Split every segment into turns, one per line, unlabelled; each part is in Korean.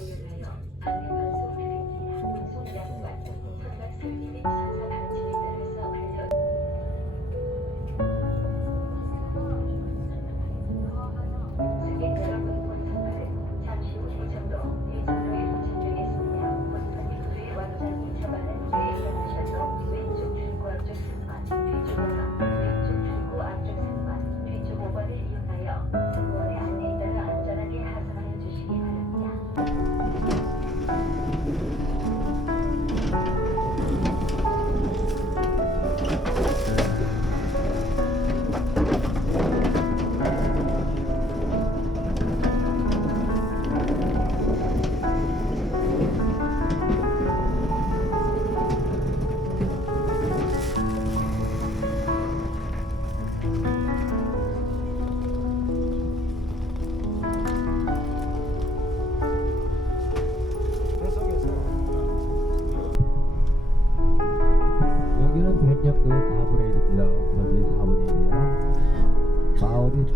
没有。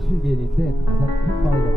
신비인인데 가장 큰 마음을